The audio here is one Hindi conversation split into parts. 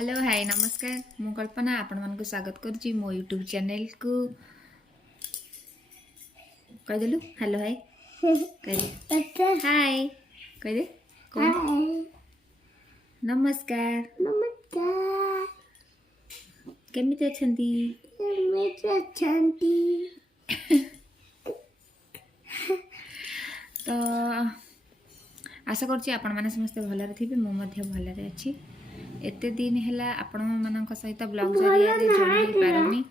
हेलो हाय नमस्कार मु कल्पना आपण मानक स्वागत करुच्ची मो यूट्यूब चैनल को कह देलु हेलो हाय कह हाय कह दे कौन नमस्कार नमस्कार केमिति अछंती केमिति अछंती तो आशा करुच्ची आपण माने समस्त भलरे थिबे मो मध्य भलरे अछि एते दिन हैला आपण मानक सहित ब्लॉग जरिया जोड़ी पारुनी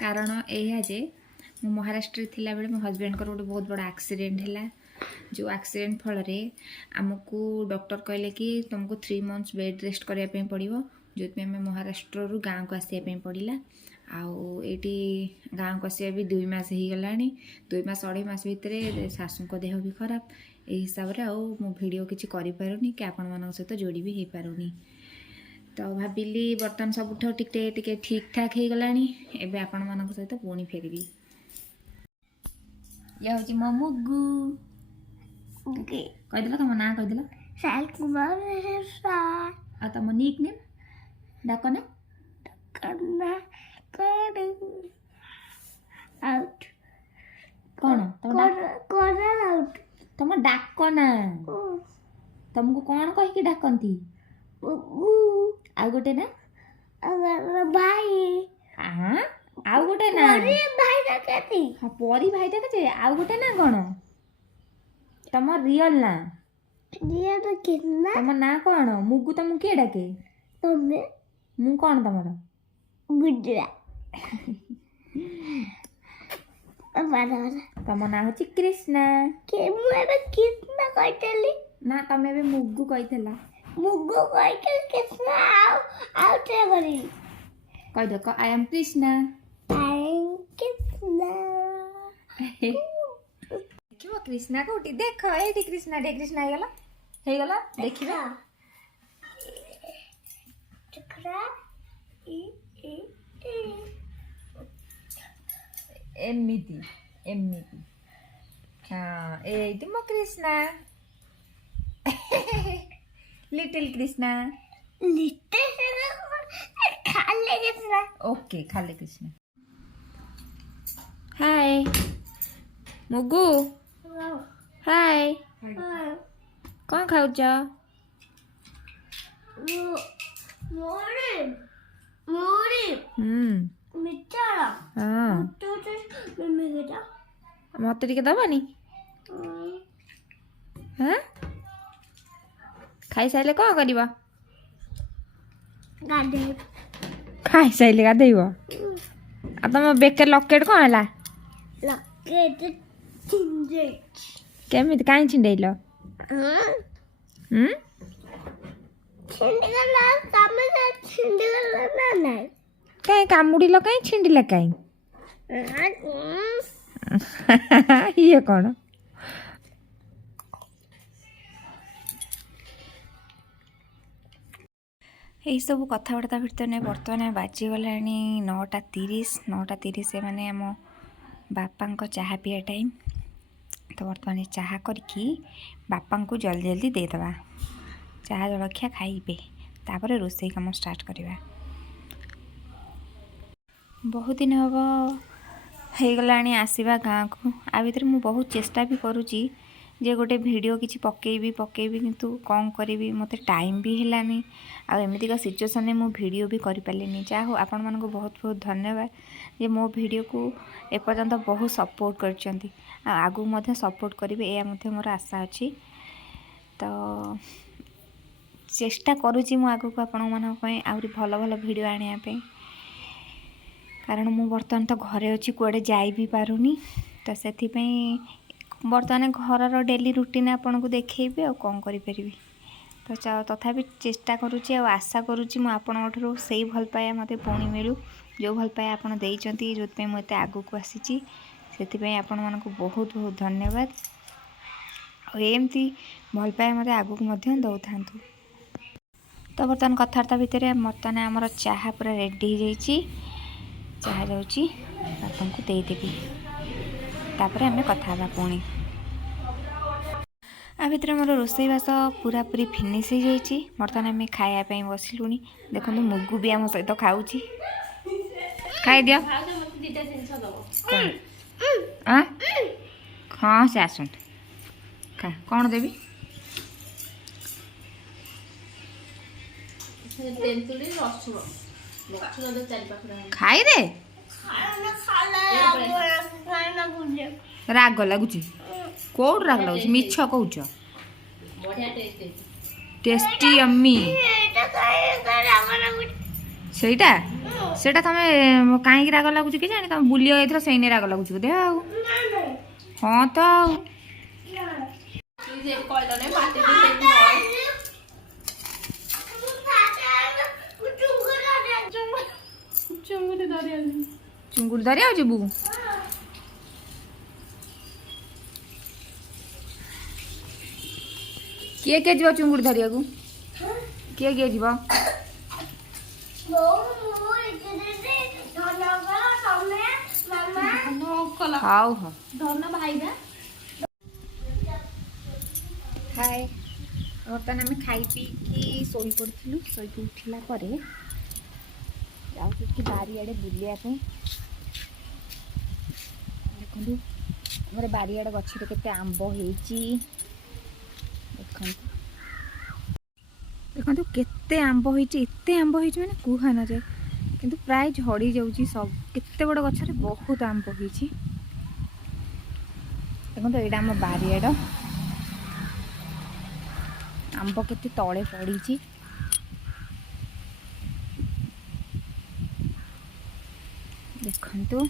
कारण एहा जे मो महाराष्ट्र थिला बेले मो हस्बैंड को गोटे बहुत बड़ा एक्सीडेंट हैला जो एक्सीडेंट फल रे आमको डॉक्टर कहले कि तुमको 3 मंथ्स बेड रेस्ट करिया पे पड़िबो जोति में महाराष्ट्र रु गांव को आसिया पे पड़िला आउ एटी गाँव को आसिया भी 2 मास ही गलानी 2 मास 2.5 मास भितर सासू को देह भी खराब ए हिसाब रे आउ मो वीडियो किछि करि पारुनी कि आपण मानक सहित जोड़ी भी हे पारुनी तो भाबिली बर्तन सब टिके टिके ठीक ठाक हो गलानी एबे आपण मानक सहित पुणी फेरबी या होची मो मुग्गू ओके कह दिला तुम ना कह दिला साल कुमार सा आ तुम निक नेम डाको ने करना कर आउट कौन कर आउट तुम डाको ना तुमको कौन कह के डाकंती आ गोटे ना भाई हां आ गोटे ना अरे भाई डाकती हां परी भाई डाके आ गोटे ना कौन तुम रियल ना ये तो कितना तुम ना कौन मुगु तुम के डाके तुमने मु कौन तुमरो गुजरा बारा तुम ना होची कृष्णा के मुरे कितना कहतली ना तमे बे मुगु कहितला मुग्गू कहके कितना आउट करी कह दो क आई एम कृष्णा आई कितना देखिबो कृष्णा कोटी देख एठी कृष्णा हे गला देखिबा चक्रा ई ई एमिति हाँ एठी मो कृष्णा लिटिल कृष्णा लिट्टे खाले कितना ओके खाली कृष्णा हाय मुगु हाय कौन खाउछ मोरे मोरे मिठा हाँ तो मम्मी बेटा मत टिके दबानी हाँ खाई साइले कौन करिबा गाधे खाई साइले गाधेइबो आ तुम बेके लॉकेट कौन हला लकेट चिंजे केमिति काई छिंडेइलो छिंडगला तमे छिंडगला ना नहीं काई कामुड़िलो काई छिंडिला काई ये कौन यही सब कथबार्ता भितर बर्तमान बाजीगला 9:30 मैंने आम बापा चाह पिया टाइम तो बर्तमान चाह करके बापा को जल्दी जल्दी देदेबा चाह जलखिया खाइबे तापर रोसई काम स्टार्ट करवा बहुत दिन हम हो गला आसवा गाँ को आ भर मुझे बहुत चेष्टा भी करुँची जे गोटे वीडियो किसी पकेबी किंतु कौन करी मत टाइम भी है आमतीका सिचुएसन में मु वीडियो भी कर पारे जा हो आपण मानक बहुत बहुत धन्यवाद जे मो वीडियो को एपर्यंत बहुत सपोर्ट कर आगू सपोर्ट करेंगे यह मोर आशा अच्छी तो चेष्टा करुँची मु आगू को आपण मानी आहरी भल भल वीडियो आने कारण मु बर्तमान तो घरे अच्छी कुआडे जाई भी पारुनी तो से बर्तमान घर डेली रूटीन आपन को देखेबी आ कौन करी तो तथापि चेष्टा करुँची आशा करुँची मुझे से भल पाया मत पुणी मिलू जो भल पाया आप देती जो मुझे आगू को आसी से आपण मानक बहुत बहुत धन्यवाद एमती भल पाया मत आगू को दौ था तो बर्तमान कथबार्ता भितर बर्तमान आमर चाह पूरा रेडी हो जाइए चाह जाऊँगी बापा को देदेवी तापर आम कथा पुणी आ भितर मोर रोषेईवास पूरा पूरी फिनिश हो जाइए। बर्तमान आम खायापी बसिलु। देखो मुगु भी आम सहित खाऊ खाई दियो। हाँ से आसत कौन देवी खाई दे राग लगुच कौट राग लगुच मिछ कौच टेस्टी अम्मी सेटा सेटा तमें कहीं राग लगुच कि जानी तुम बुलिया जाइए से राग लगुच बोधे हाँ तो चुंगुड़ धरिया जीवु किए किए जीव चुंगुड़ धरिया को किए किए जीव हाउ हाँ हाय बर्तमान आम खाई पी शोई पड़ू शोक उठला बारियाड़े बुलियापी देखु आम बारियाड़ गचर के आंब हो देखो केते आंब होते आंब हो मैंने कह न जाए किंतु प्राय झड़ी जाऊँगी सब केते बड़ गचर बहुत आंब हो देखो यहाँ आम बारियाड़ आंब केते तले पड़ी देखु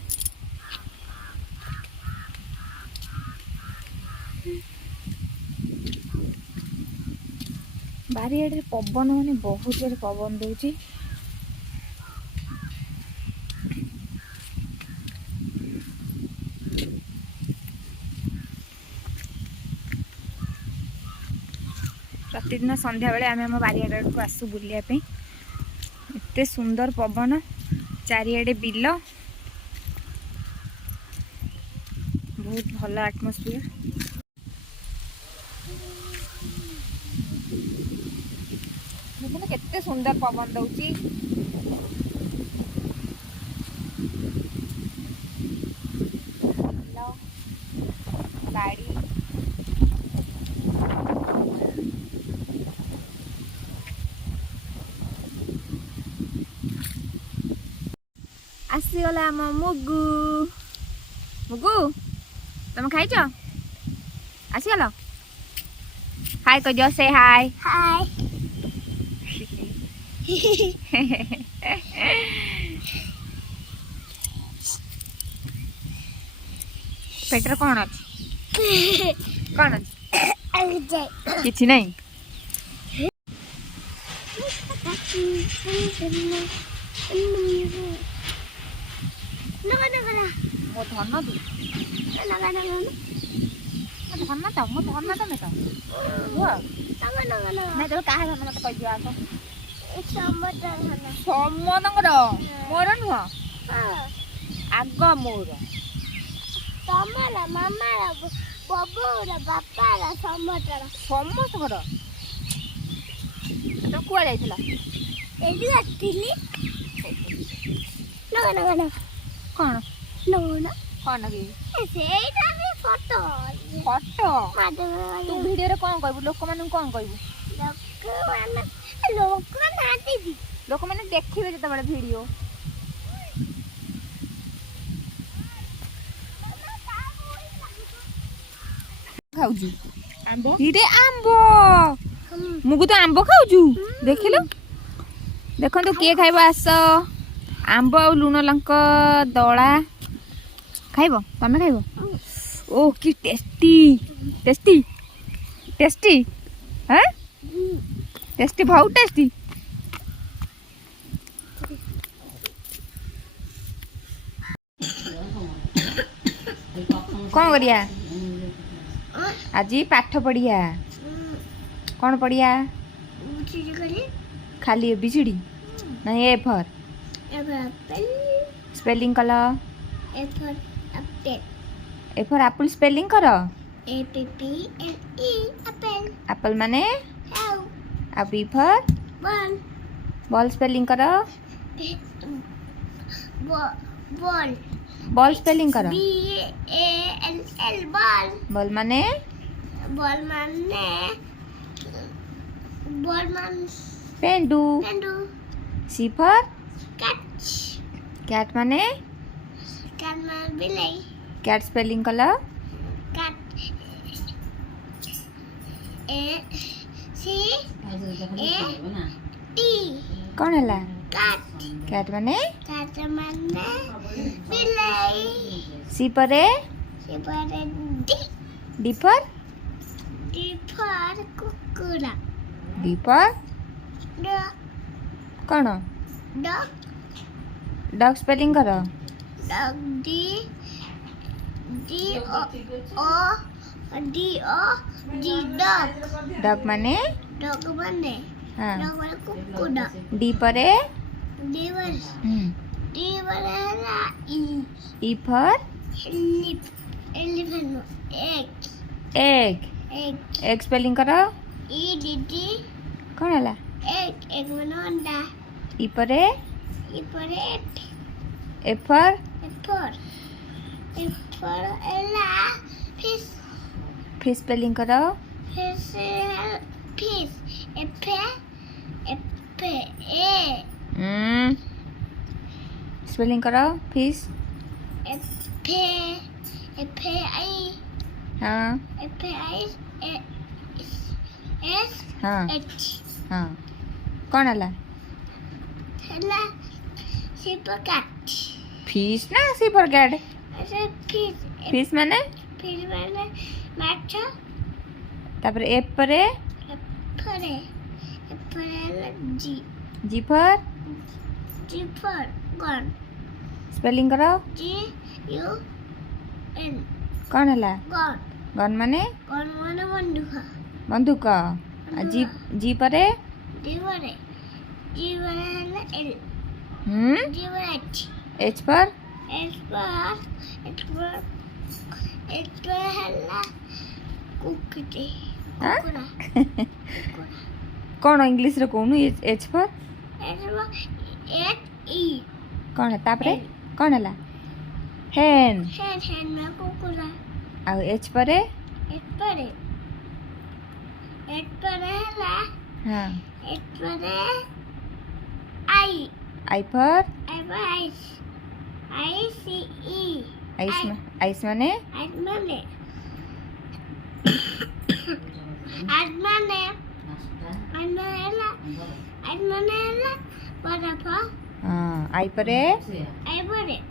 बारियाड़े पवन मैंने बहुत जोर पवन दूची प्रतिदिन संध्या बेले आम आम बारियाड़ को आसू बुलियापी एते सुंदर पवन चारिआडे बिल बहुत भल आटमोस्फियर देखो केते सुंदर पवन दउची गाड़ी आसीगला आम मुगु मुगु तुम खाइच आसीगल हाय कह दियो से हाय हाय पेटर कौन अच्छी कौन अच्छी किछि नहीं मो धन तू धन तो मो धन तमें तो नहीं तो क्या धन मत कह दिया समर मोर नुह आग मोर तमरा मामारा बबूरा बापारा समतरा समस्त तो कुआ जाइथिला एडी आतिली नगा नगा नगा कौन नगा कौन की सेटा भी फोटो फोटो माधव तू वीडियो रे कौन कहबू लोक मानु कौन कहबू लोक नाती लोक माने देखिबे जते बडे वीडियो खाउजु आंबो इरे आंबो मुगु तो आंबो खाउजु देखिलो देखो तो के खाइबो आस आंबो आ लुण लंक दळा खाइबो तमे खाइबो ओ की टेस्टी टेस्टी टेस्टी हैं टेस्टी बहुत टेस्टी कौन करिया आज पाठ पढ़िया कौन पढ़िया खाली एबीसीडी ना ए फॉर स्पेलिंग कल ए फॉर एप्पल स्पेलिंग कर A P P L E apple. Apple माने L आ B for ball. Ball spelling करो Ball. बॉल स्पेलिंग करो B A L L ball. Ball माने Ball man पेंडू Pendu. C for Catch. Cat माने Cat man Billy. Cat spelling करो Cat. A C A T. कौन है Cat. कैट माने Cat man Billy. सी पर ए D. डी पर D for कुकुरा. डी पर Dog. कौन Dog. डॉग स्पेलिंग करो Dog. D O G dog. Dog माने Dog बने. हाँ Dog बने कुकुरा. डी पर ए D बने ना E. ई पर Elephant. Egg. Egg egg spelling करो E D D. कौन है Egg बने अंडा. ई पर ए E for it. एफ पर F for ella. Fish. Fish spelling करो Fish. F A. स्पेलिंग करो फिश F I. हाँ F I S हाँ H. हाँ कौन है Ella. Super cat. फिश ना सी फॉर कैट ऐसे fish. फिश माने Fish मैंने माछा. तापर एफ पर ए F for ella. G. जी पर G for gun. स्पेलिंग करो G U N. कौन है Gun. गन माने Gun माने बंदूक. बंदूक जी जी पर ए G बने. G बने L. G बने H. एच पर H पर हल्ला कुकुटे. हाँ? कुकुरा. कौन इंग्लिश रे कहूनु एच पर H E. कौन है तापर कौन है हेन Hen में कुकुरा. आ एच पर ए H पर हल्ला. हाँ H पर I. आई पर I for ice. I C E. Ice माने Admane. Admane. Admane. Whatever. हाँ आई पर ए I put it.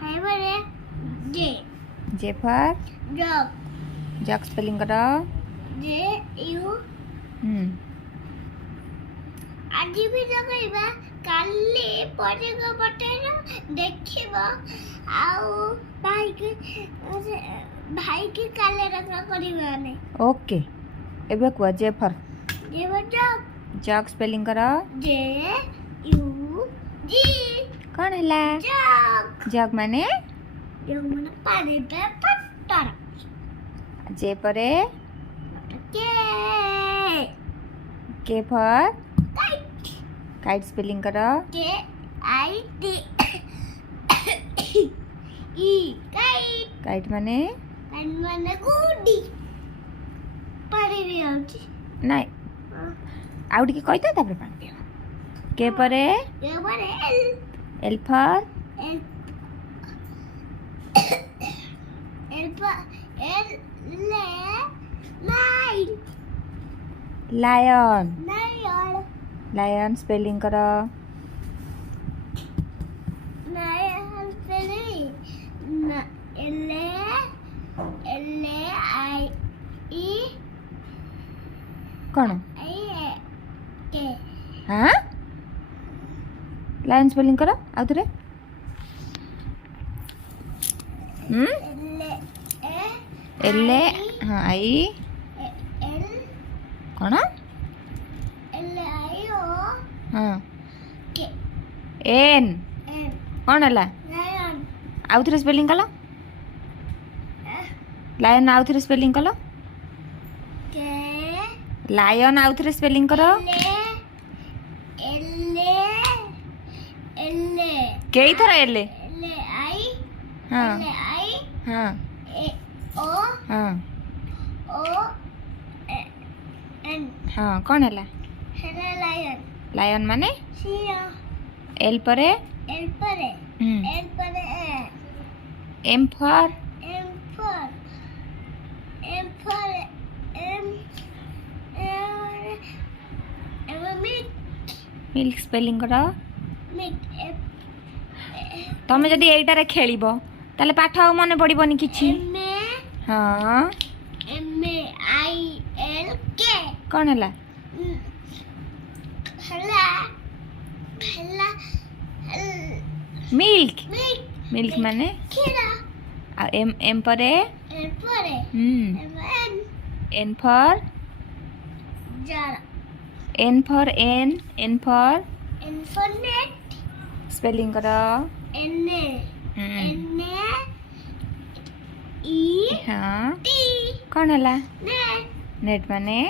I put it. J. जे पर Dog. जग स्पेलिंग करो J U. ଆଜି ବି ଲଗେଇବା କାଲି ପରିକ ପଠେଇଲ ଦେଖିବ ଆଉ ଭାଇକି କାଲି ରଖା କରିବାନି ओके एबे कुआ जे फर जग स्पेलिंग करो जे यू जी कौन है जग जग माने जग माने पानी पे पत्थर जे पर ए के पर काइट काइट स्पेलिंग करो के I T E kite kite माने ମାନେ ଗୁଡି ପଢିବି ଆଉଛି ନାଇଁ ଆଉ ଟିକେ କହିଦେ ତାପରେ ପାଣି ପିଅ के पर ए L for lion lion spelling करो कौन हाँ लायन स्पेलिंग करो आउ थरे एल हाँ आई कौन हाँ एन कौन है आउ थे स्पेलिंग कल लायन आउ थे स्पेलिंग कल के लायन आउ थे स्पेलिंग कर एले एले कई थर एले एले आई हाँ एले आई हाँ ए ओ हाँ ओ एन हाँ कौन है हेला लायन लायन माने सिया एल परे एल परे M for M for M milk spelling कर मिल्क तमें जदि एइटारे खेलिबो ताले पाठ आ मने पड़िबोनी किछि हाँ एम आई एल के कौन है हेला हेला मिल्क मिल्क मिल्क माने खीरा आ एम परे एल परे M N for jar N for N इन्फोनेट स्पेलिंग कर एन एन ई हाँ टी कौन है नेट नेट माने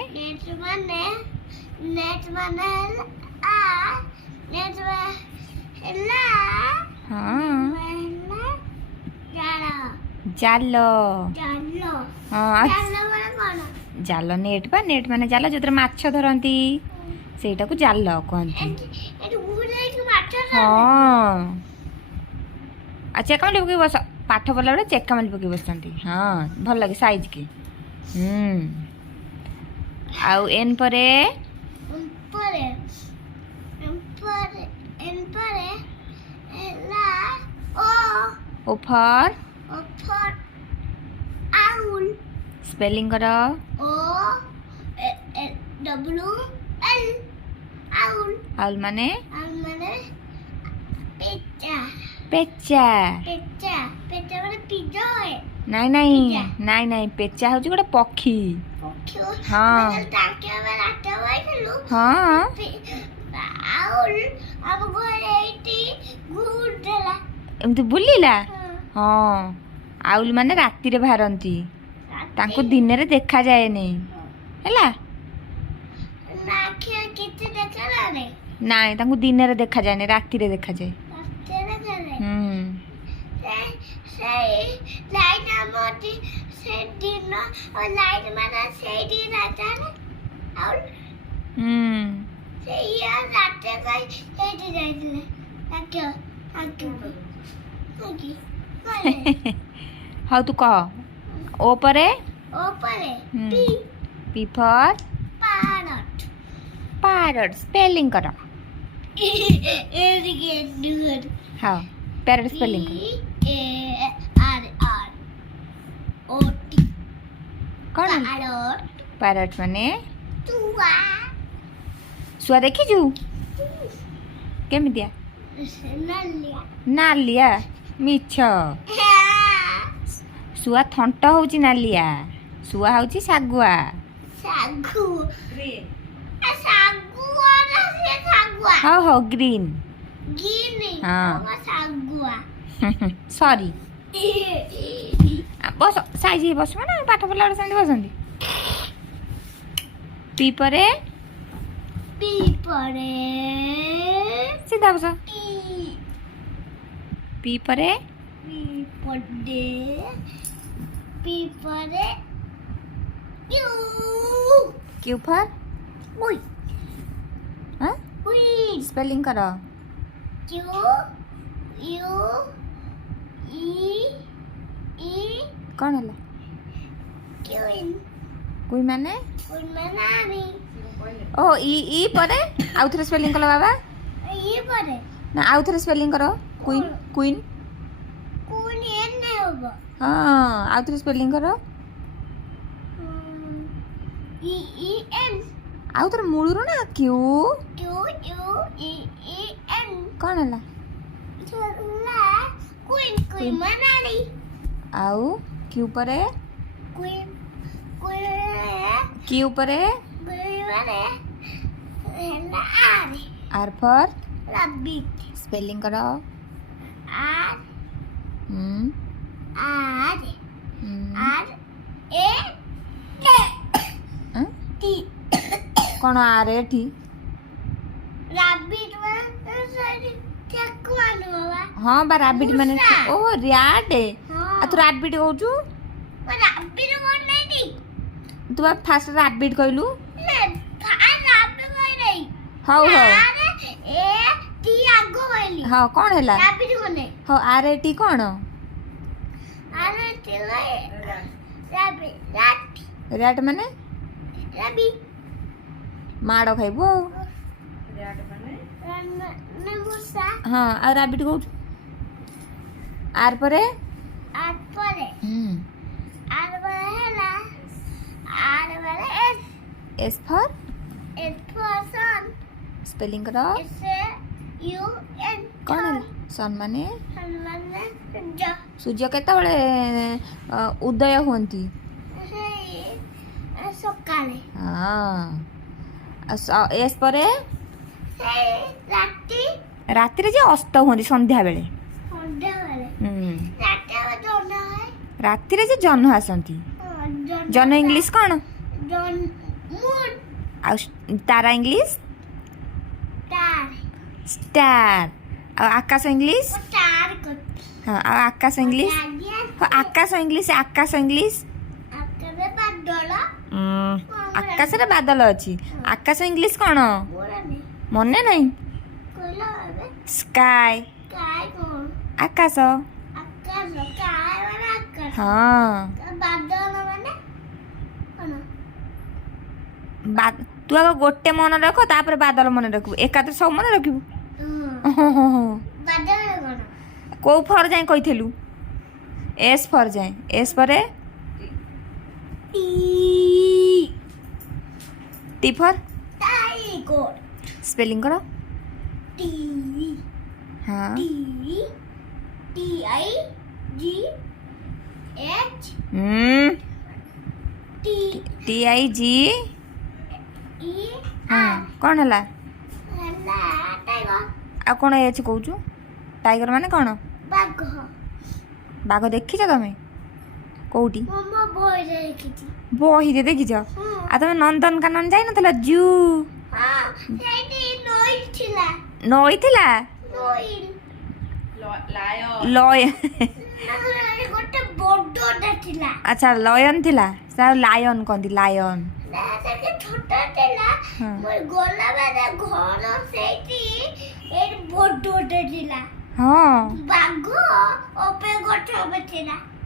नेट माने आ नेट हेला हाँ हेला जालो जालो जालो हाँ जालो माने कोन जाल नेट माने जाल जो माछ धरती सेटा को जाल कहती एट गुरे कि माछ हाँ आ चेका माली पकई बस पाठ पढ़ला बेले चेका माली पकई बसती हाँ भल लगे साइज की आउ एन परे परे परे एन परे हेला O for for owl spelling कर O W L owl owl माने पेचा पेचा पेचा पेचा माने पिज्जा है नाई नाई नाई नाई पेचा हूँ गोटे पक्षी हाँ ताके में रात बैठलु हाँ आउल अब घरे एटी गुड देला एमती बुलिला हाँ आउल माने राति रे बाहरती तांको दिन रे देखा जाए नहीं हैला नाखिया किते देखला रे नाई तांको दिन रे देखा जाए नहीं राति रे देखा जाए तेरे घरे से लाइट आमोती से दिन और लाइट माना से दिन आता है और से ये रात का से दिन जाइले ताके आके हाँ तू कह ओ परे P P for parrot parrot spelling कर डूड हाँ पैरट स्पेलिंग कर A R R O T कौन पैरट पैरट माने तुआ सुआ देखी जू केमितिया नलिया नालिया मिछ सुआ थंट होउची नालिया सुआ होउची सागुआ सागु सागुआ से सागुआ हाँ हाँ ग्रीन गिनी हाँ सागुआ सॉरी बस साइज ही बस ना पाठ पढ़ला बेले सेमती बसंती पी परे सीधा बस पी परे क्यू फॉर हाँ स्पेलिंग करो कौन है कोई माने ओ ई परे आउ थरे स्पेलिंग करो बाबा ना आउ थरे स्पेलिंग करो क्वीन क्वीन हाँ आउ थरे स्पेलिंग करो आउ थरे मूलरू ना क्यू कौन है आउ क्यू परे क्यू परे आर फॉर स्पेलिंग करो କ'ଣ ଆରେ ଏଠି ରାବିଟ ମାନେ ସେଠି ଠେକୁଆନୁ ବାବା ହଁ ବା ରାବିଟ ମାନେ ଓହୋ ର୍ୟାଟ୍ ହଁ ଆଉ ତୁ ରାବିଟ କହୁଛୁ ରାବିଟ କଣ ନାହିଁ ତୁ ବା ଫାଷ୍ଟ ରାବିଟ କହିଲୁ ନେ ରାବିଟ କଣ ନାହିଁ ହଉ ହଉ ଏ ଟି ଆଗ କହିଲି ହଁ କ'ଣ ହେଲା ରାବିଟ କଣ ନାହିଁ ହଉ ଆରେ ଏଠି କ'ଣ ଆରେ ଟି ରାବିଟ ରାଟି ର୍ୟାଟ୍ ମାନେ ରାବି ମାଡ଼ ଖାଇବୁ ଆଉ ମୁସା ହଁ ଆଉ ରାବିଟ କହୁଛୁ ଆର ପରେ ଆପରେ ଆରବରେ ହେଲା ଆରବରେ S for S for sun spelling କର ଏସ୍ ୟୁ ଏନ୍ କ'ଣ ହେଲା ସନ୍ ମାନେ ମାନେ ସୂର୍ଯ୍ୟ କେତେବେଳେ ଉଦୟ ହୁଅନ୍ତି ସେଇ ସକାଳେ ହଁ ଏସ୍ ପରେ ସେଇ ରାତି ରାତିରେ ଯେ ଅସ୍ତ ହୁଅନ୍ତି ସନ୍ଧ୍ୟାବେଳେ ସନ୍ଧ୍ୟାବେଳେ ରାତିରେ ଯେ ଜହ୍ନ ଆସନ୍ତି ଜହ୍ନ ଇଂଲିଶ କ'ଣ ଆଉ ତାରା ଇଂଲିଶ ଷ୍ଟାର ଆଉ ଆକାଶ ଇଂଲିଶ ହଁ ଆଉ ଆକାଶ ଇଂଲିଶ ହଁ ଆକାଶ ଇଂଲିଶ ଆକାଶରେ ବାଦଲ ଅଛି ଆକାଶ ଇଂଲିଶ କ'ଣ ମନେ ନାହିଁ ସ୍କାଏ ଆକାଶ ହଁ ତୁ ଆଗ ଗୋଟେ ମନେ ରଖ ତାପରେ ବାଦଲ ମନେ ରଖିବୁ ଏକାଥରେ ସବୁ ମନେ ରଖିବୁ କୋଉ ଫର ଯାଏ କହିଥିଲୁ ଏସ୍ ଫର ଯାଏ ଏସ୍ ପରେ ଟି ଫର ସ୍ପେଲିଂ କର ହଁ TIG ହଁ କ'ଣ ହେଲା ଆଉ କ'ଣ ଅଛି କହୁଛୁ ଟାଇଗର ମାନେ କ'ଣ ବାଘ ଦେଖିଛ ତମେ କୋଉଠି ବହିରେ ଦେଖିଛ ଆଉ ତମେ ନନ୍ଦନକାନନ ଯାଇନଥିଲ ଜୁ ନଈ ଥିଲା ଆଚ୍ଛା ଲୟନ ଥିଲା ଲାୟନ କହନ୍ତି ଲାୟନ ହଁ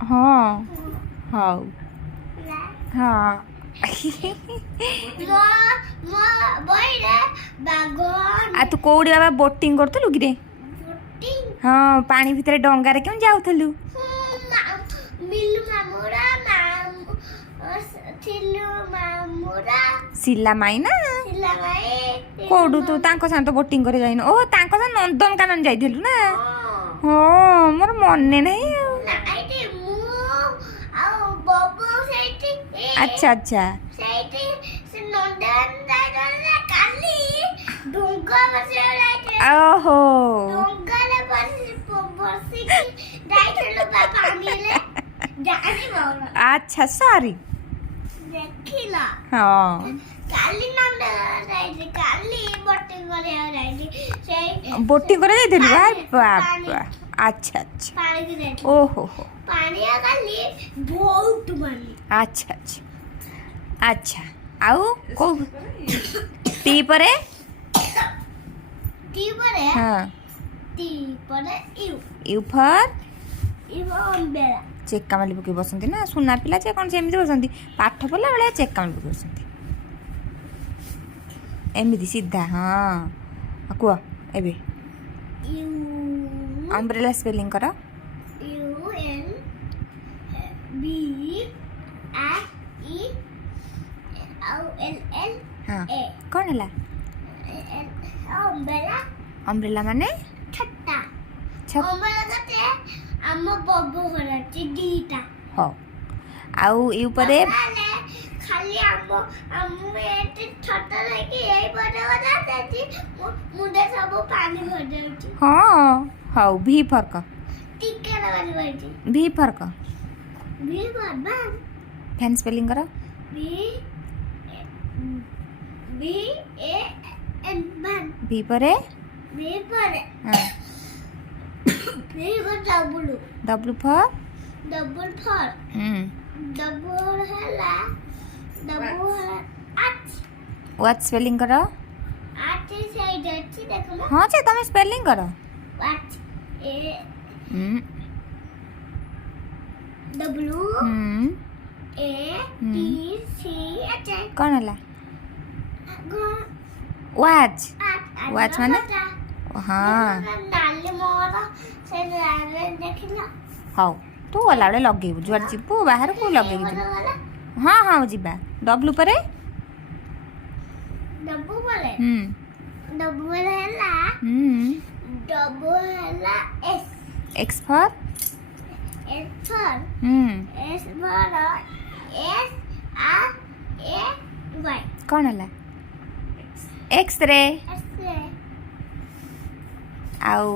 ହଁ ହଉ ହଁ ଆଉ ତୁ କୋଉଠି ବାବା ବୋଟିଂ କରୁଥିଲୁ କିରେ ହଁ ପାଣି ଭିତରେ ଡଙ୍ଗାରେ କେମିତି ଯାଉଥିଲୁ ଶିଲା ମାଇ ନା କୋଉଠୁ ତୁ ତାଙ୍କ ସାଙ୍ଗେ ବୋଟିଂ କରି ଯାଇନୁ ଓ ତାଙ୍କ ସାଙ୍ଗେ ନନ୍ଦନକାନନ ଯାଇଥିଲୁ ନା ହଁ ମୋର ମନେ ନାହିଁ ଆଚ୍ଛା ଆଚ୍ଛା ଓହୋ ଆଚ୍ଛା ସରି ହଁ ବୋଟିଂ କରି ଯାଇଥିଲୁ ବାବା ଆଚ୍ଛା ଆଚ୍ଛା ଓହୋ ଆଚ୍ଛା ଆଚ୍ଛା ଆଚ୍ଛା ଆଉ କୋଉ ଟି ପରେ ହଁ ୟୁ ଫର୍ ଚେକାମାଲି ପକେଇ ବସନ୍ତି ନା ସୁନା ପିଲା ଯେ କ'ଣ ସେମିତି ବସନ୍ତି ପାଠ ପଢ଼ିଲା ବେଳେ ଚେକାମାଲି ପକେଇ ବସନ୍ତି ଏମିତି ସିଧା ହଁ କୁହ ଏବେ ଅମ୍ବ୍ରେଲା ସ୍ପେଲିଂ କର ହଁ କ'ଣ ହେଲା ଅମ୍ବ୍ରେଲା ମାନେ ଆମ ବବୁ ଘର ଅଛି ଦିଟା ହଉ ଆଉ ଇ ଉପରେ ଖାଲି ଆମ ଏଠି ଛୋଟ ଲାଗି ଏଇ ବଡ଼ କଥା ମୁଣ୍ଡେ ସବୁ ପାଣି ଭରିଯାଉଛି ହଁ ହଉ ଭି ଫର୍କ ଟିକେ ଭରିଯାଉଛି ଭି ଫର୍କ ଭି ବାବା ଫ୍ୟାନ୍ ସ୍ପେଲିଂ କର B A N ban. V ପରେ B for ହଁ B for double. W for Double for double ହେଲା double ହେଲା H. ୱାଚ୍ ସ୍ପେଲିଂ କର। H ସେଇଠି ଅଛି ଦେଖୁନ। ହଁ ଯେ ତମେ ସ୍ପେଲିଂ କର। H A ହୁଁ W ହୁଁ A T C H. କ'ଣ ହେଲା? ୱାଚ୍ ୱାଚ୍ ମାନେ ହଁ ଡାଲି ମୋର ସେ ଡାଲି ଦେଖିଲ ହଉ ତୁ ଗଲାବେଳେ ଲଗେଇବୁ ଯୁଆଡ଼େ ଯିବୁ ବାହାରକୁ ଲଗେଇକି ଯିବୁ। ହଁ ହଁ ଯିବା। W ପରେ ଡବୁ ବୋଲେ ହୁଁ ଡବୁ ବୋଲେ ହେଲା ହୁଁ ଡବୁ ହେଲା S. X for S for ହୁଁ S for S R A Y. କ'ଣ ହେଲା? X ରେ S ଆଉ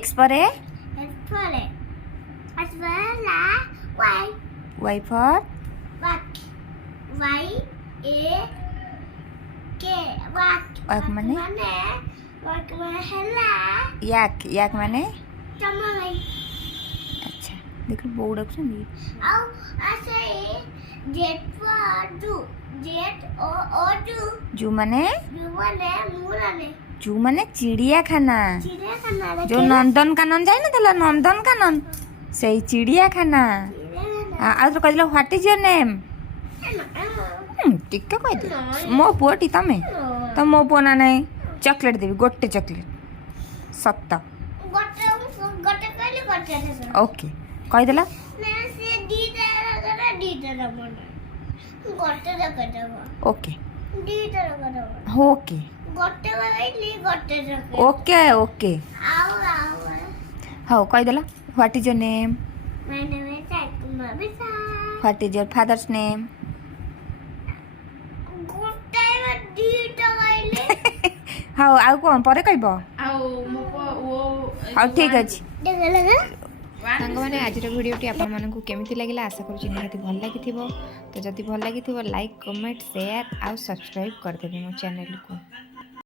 X ପରେ S for S for ହେଲା Y. Y for Walk. Y A K. Walk. Walk ମାନେ? Walk ମାନେ ହେଲା ୟାକ୍ ୟାକ୍ ମାନେ ଚମଡ଼ାଇ। ଆଚ୍ଛା ଦେଖିଲୁ ବୋଉ ଡାକୁଛନ୍ତି। ଆଉ ସେଇ Z for do. Z O do. ଜୁ ମାନେ ମାନେ ମୁରାନେ ଜୁ ମାନେ ଚିଡ଼ିଆଖାନା। ଚିଡ଼ିଆଖାନାରେ ଯୋଉ ନନ୍ଦନକାନନ ଯାଇନଥିଲ ନନ୍ଦନକାନନ ସେଇ ଚିଡ଼ିଆଖାନା। ଆଉ ତ କହିଦେଲ ହ୍ୱାଟ୍ ଇଜ୍ ୟୋର୍ ନେମ୍? ଟିକେ କହିଦିଅ ମୋ ପୁଅଟି ତମେ ତ ମୋ ପୁଅ ନା ନାହିଁ ଚକୋଲେଟ୍ ଦେବି ଗୋଟେ ଚକୋଲେଟ୍ ସତ ଗୋଟେ କହିଲି ଗୋଟେ ଓକେ କହିଦେଲ। ନା ସେ ଦିଟା ଦବ ଗୋଟେ ଦବ ଓକେ ଦିଟା ଦବ ଓକେ ଗୋଟେ କହିଲି ଗୋଟେ ଦବ ଓକେ ଓକେ ଆଉ ହଉ କହିଦେଲ what is your name? My name is Kumar Bisa. What is your father's name? ଗୋଟେ ଦିଟା କହିଲି ହଉ ଆଉ କ'ଣ ପରେ କହିବ? ହଉ ଠିକ୍ ଅଛି। ସାଙ୍ଗମାନେ ଆଜିର ଭିଡ଼ିଓଟି ଆପଣମାନଙ୍କୁ କେମିତି ଲାଗିଲା ଆଶା କରୁଛି ନିହାତି ଭଲ ଲାଗିଥିବ। ତ ଯଦି ଭଲ ଲାଗିଥିବ ଲାଇକ୍ କମେଣ୍ଟ ସେୟାର ଆଉ ସବସ୍କ୍ରାଇବ୍ କରିଦେବେ ମୋ ଚ୍ୟାନେଲକୁ।